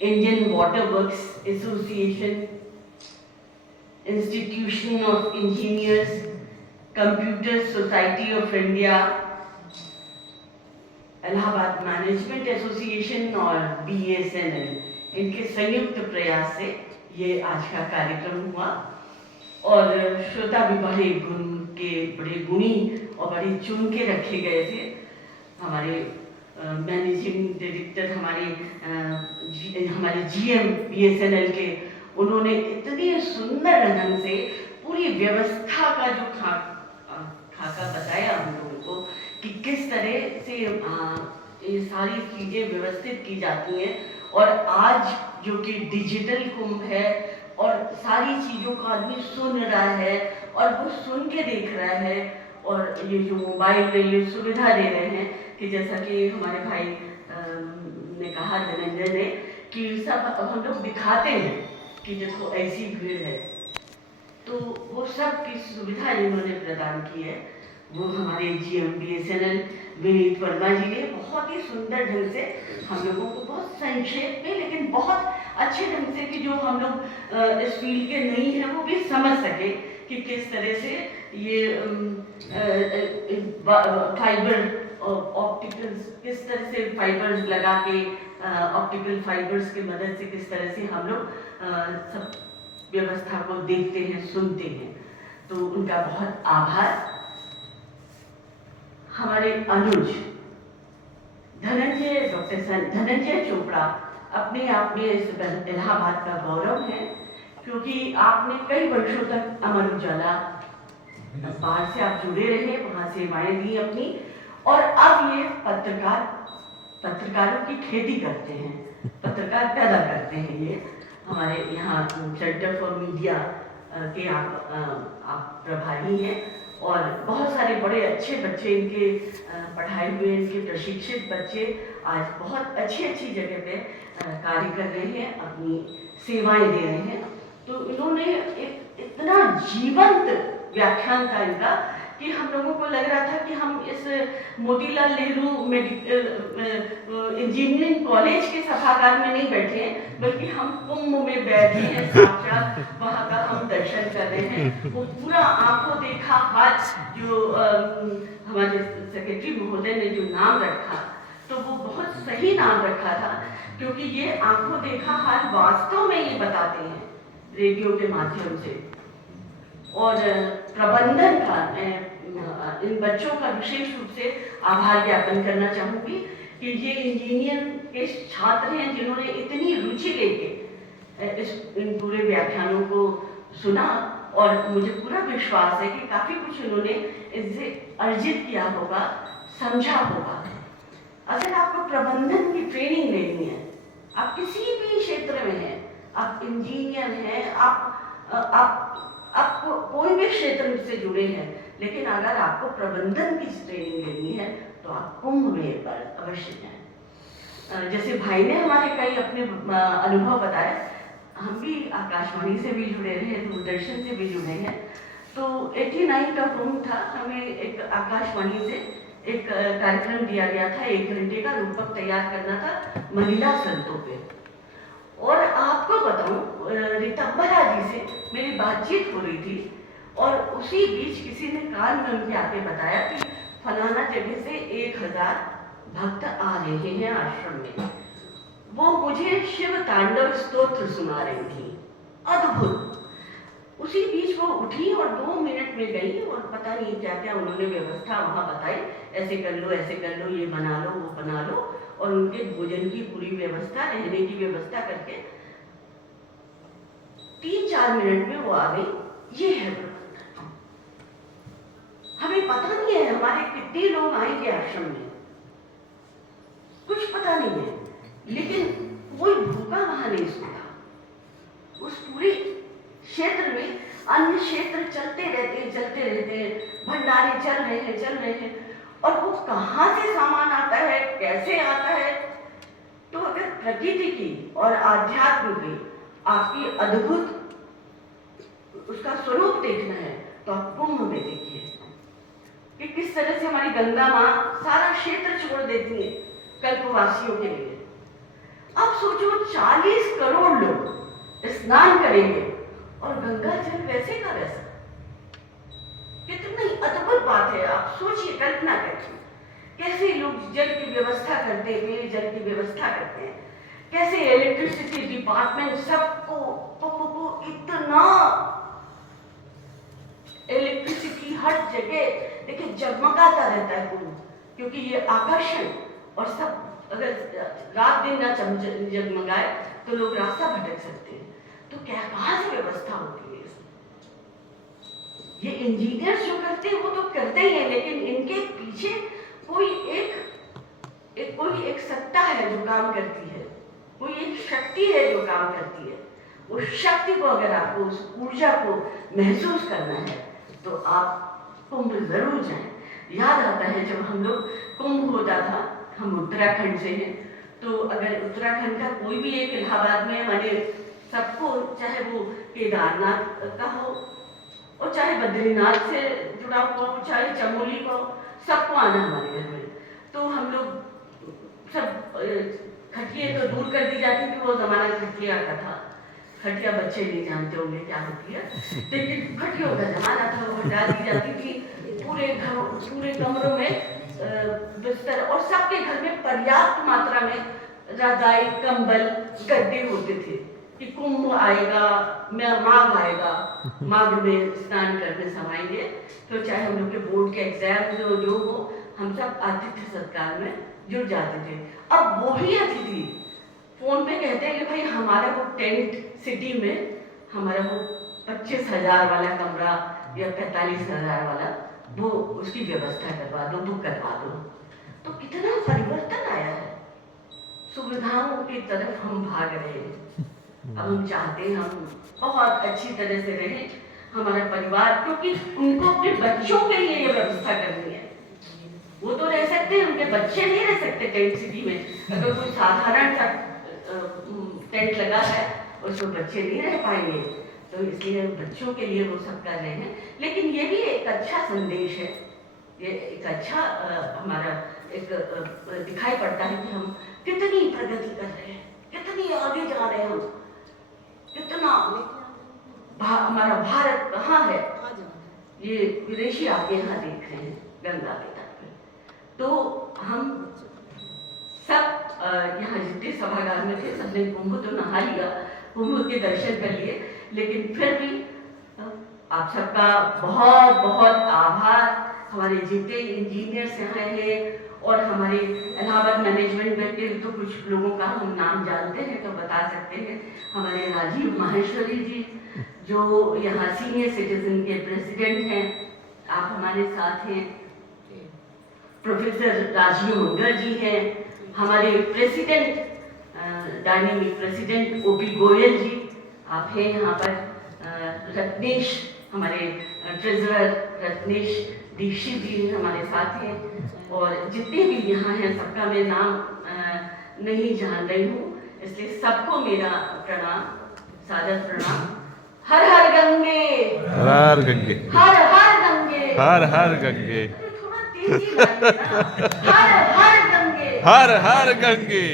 Indian Water Works Association, Institution of Engineers, Computer Society of India, Allahabad management association और BSNL इनके संयुक्त प्रयास से ये आज का कार्यक्रम हुआ और श्रोता भी बड़े गुणी और बड़े चुन के रखे गए थे। हमारे मैनेजिंग डायरेक्टर हमारे GM BSNL के, उन्होंने इतने सुंदर ढंग से पूरी व्यवस्था का जो खाका बताया हम लोगों को कि किस तरह से ये सारी चीज़ें व्यवस्थित की जाती हैं। और आज जो कि डिजिटल कुंभ है और सारी चीज़ों को आदमी सुन रहा है और वो सुन के देख रहा है, और ये जो मोबाइल में ये सुविधा दे रहे हैं कि जैसा कि हमारे भाई ने कहा, धनंजय ने, कि सब हम लोग दिखाते हैं कि देखो ऐसी भीड़ है, तो वो सब की सुविधा इन्होंने प्रदान की है। वो हमारे GM BSNL विनीत वर्मा जी ने बहुत ही सुंदर ढंग से हम लोगों को बहुत संक्षेप में लेकिन बहुत अच्छे ढंग से, कि जो हम लोग इस फील्ड के नहीं हैं वो भी समझ सके कि किस तरह से ये फाइबर ऑप्टिकल्स, किस तरह से फाइबर्स लगा के ऑप्टिकल फाइबर्स की मदद से किस तरह से हम लोग सब व्यवस्था को देखते हैं, सुनते हैं। तो उनका बहुत आभार। हमारे अनुज डॉक्टर धनंजय चोपड़ा अपने आप में इस इलाहाबाद का गौरव है, क्योंकि आपने कई वर्षों तक अमर उजाला बाहर से आप जुड़े रहे, वहाँ सेवाएं दी अपनी, और अब ये पत्रकारों की खेती करते हैं, पत्रकार पैदा करते हैं। ये हमारे यहाँ सेंटर फॉर मीडिया के आप प्रभारी हैं, और बहुत सारे बड़े अच्छे बच्चे इनके पढ़ाए हुए, इनके प्रशिक्षित बच्चे आज बहुत अच्छी जगह पे कार्य कर रहे हैं, अपनी सेवाएं दे रहे हैं। तो इन्होंने एक इतना जीवंत व्याख्यान था इनका कि हम लोगों को लग रहा था कि हम इस मोतीलाल नेहरू इंजीनियरिंग कॉलेज के सभागार में नहीं बैठे हैं, बल्कि हम कुंभ में बैठे हैं, साक्षात वहाँ का हम दर्शन कर रहे हैं। वो पूरा आंखों देखा हाथ, जो हमारे सेक्रेटरी महोदय ने जो नाम रखा, तो वो बहुत सही नाम रखा था, क्योंकि ये आंखों देखा हाथ वास्तव में ये बताते हैं रेडियो के माध्यम से। और प्रबंधन का इन बच्चों का विशेष रूप से आभार ज्ञापन करना चाहूँगी कि ये इंजीनियर के छात्र हैं जिन्होंने इतनी रुचि लेके इन पूरे व्याख्यानों को सुना, और मुझे पूरा विश्वास है कि काफ़ी कुछ उन्होंने इससे अर्जित किया होगा, समझा होगा। अगर आपको प्रबंधन की ट्रेनिंग लेनी है, आप किसी भी क्षेत्र में हैं, आप इंजीनियर हैं, आप कोई भी क्षेत्र से जुड़े हैं, लेकिन अगर आपको प्रबंधन की ट्रेनिंग लेनी है तो आप कुंभ में अवश्य जाएं। जैसे भाई ने हमारे कई अपने अनुभव बताए, हम भी आकाशवाणी से भी जुड़े रहे, दूरदर्शन से भी जुड़े हैं। तो 89 का कुंभ था, हमें एक आकाशवाणी से एक कार्यक्रम दिया गया था, 1 घंटे का रूपक तैयार करना था महिला संतों पे। और आपको बताऊं, रितंबरा जी से मेरी बातचीत हो रही थी, और उसी बीच किसी ने कान में उनके आके बताया कि फलाना जगह से 1000 भक्त आ रहे हैं आश्रम में। वो मुझे शिव तांडव स्तोत्र सुना रही थी, अद्भुत। उसी बीच वो उठी और 2 मिनट में गई, और पता नहीं क्या क्या उन्होंने व्यवस्था वहाँ बताई, ऐसे कर लो, ऐसे कर लो, ये बना लो, वो बना लो, और उनके भोजन की पूरी व्यवस्था, रहने की व्यवस्था करके 3-4 मिनट में वो आ गई। ये है प्रबंधन। हमें पता नहीं है हमारे कितने लोग आएंगे आश्रम में, कुछ पता नहीं है, लेकिन कोई भूखा वहां नहीं सोता। उस पूरे क्षेत्र में अन्य क्षेत्र चलते रहते हैं, भंडारे चल रहे हैं, और वो कहाँ से सामान आता है, कैसे आता है। तो अगर प्रकृति की और आध्यात्म की आपकी अद्भुत उसका स्वरूप देखना है, तो आप कुंभ में देखिए कि किस तरह से हमारी गंगा माँ सारा क्षेत्र छोड़ देती है कल्पवासियों के लिए। अब सोचो 40 करोड़ लोग स्नान करेंगे और गंगा जल वैसे का वैसा। कितनी अद्भुत बात है, आप सोचिए, कल्पना करिए कैसे लोग जल की व्यवस्था करते हैं, पेय जल की व्यवस्था करते हैं, कैसे इलेक्ट्रिसिटी डिपार्टमेंट सबको इतना इलेक्ट्रिसिटी हर जगह देखिए जगमगाता रहता है कुंभ, क्योंकि ये आकर्षण। और सब अगर रात दिन ना जगमगाए तो लोग रास्ता भटक सकते हैं। तो क्या कहाँ से व्यवस्था होती है इसमें? ये इंजीनियर्स जो करते हैं वो तो करते ही हैं, लेकिन इनके पीछे कोई एक सत्ता है जो काम करती है, कोई एक शक्ति है जो काम करती है। उस शक्ति को, अगर आपको उस ऊर्जा को महसूस करना है तो आप कुंभ जरूर जाएं। याद आता है जब हम लोग कुंभ होता था, हम उत्तराखंड से हैं, तो अगर उत्तराखंड का कोई भी एक इलाहाबाद में, माने सबको, चाहे वो केदारनाथ का हो और चाहे बद्रीनाथ से जुड़ा हुआ हो, चाहे चमोली का हो, सबको आना हमारे घर में। तो हम लोग सब खटिया तो दूर कर दी जाती थी, वो जमाना खटिया का था। खटिया बच्चे नहीं जानते होंगे क्या होती है, लेकिन खटियों का जमाना था, वो डाल दी जाती थी पूरे कमरों में बिस्तर, और सबके घर में पर्याप्त मात्रा में रजाई, कंबल, गद्दे होते थे कि कुंभ आएगा, माघ आएगा, माघ में स्नान करने समाएंगे। तो चाहे हम लोग के बोर्ड के एग्जाम जो हो, हम सब आतिथ्य सत्कार में जुड़ जाते थे। अब वही अतिथि फोन पे कहते हैं कि भाई हमारा वो टेंट सिटी में, हमारा वो 25,000 वाला कमरा या 45,000 वाला, वो उसकी व्यवस्था करवा दो, बुक करवा दो। तो कितना परिवर्तन आया है, सुविधाओं की तरफ हम भाग रहे हैं। अब हम चाहते हैं हम बहुत अच्छी तरह से रहें, हमारा परिवार, क्योंकि उनको अपने बच्चों के लिए ये व्यवस्था करनी है। वो तो रह सकते हैं, उनके बच्चे नहीं रह सकते टेंट सिटी में। अगर कोई साधारण सा टेंट लगा है उसमें बच्चे नहीं रह पाएंगे, तो इसलिए बच्चों के लिए वो सब कर रहे हैं। लेकिन ये भी एक अच्छा संदेश है, ये एक अच्छा हमारा एक दिखाई पड़ता है कि हम कितनी प्रगति कर रहे हैं, कितनी आगे जा रहे हैं हम, कितना हमारा भारत कहाँ है, ये विदेशी आगे यहाँ देख रहे हैं गंगा के तट पे। तो हम सब यहाँ जितने सभागार में थे सबने कुंभ तो नहा लिया, कुंभ के दर्शन कर लिए, लेकिन फिर भी आप सबका बहुत बहुत आभार। हमारे जितने इंजीनियर्स यहाँ हैं और हमारे इलाहाबाद मैनेजमेंट में के तो कुछ लोगों का हम नाम जानते हैं तो बता सकते हैं। हमारे राजीव माहेश्वरी जी जो यहाँ सीनियर सिटीजन के प्रेसिडेंट हैं, आप हमारे साथ हैं। प्रोफेसर राजीव मंगर जी हैं, हमारे president dynamic president OP Goyal ji आप हैं यहाँ पर। रत्नेश, हमारे ट्रेजरर रत्नेश दीक्षित जी हमारे साथ हैं, और जितने भी यहाँ हैं सबका मैं नाम नहीं जान रही हूँ, इसलिए सबको मेरा प्रणाम, सादर प्रणाम। हर हर गंगे, हर हर गंगे, हर हर गंगे, हर हर गंगे, थोड़ा तेजी लाइए ना, हर हर गंगे, हर हर गंगे।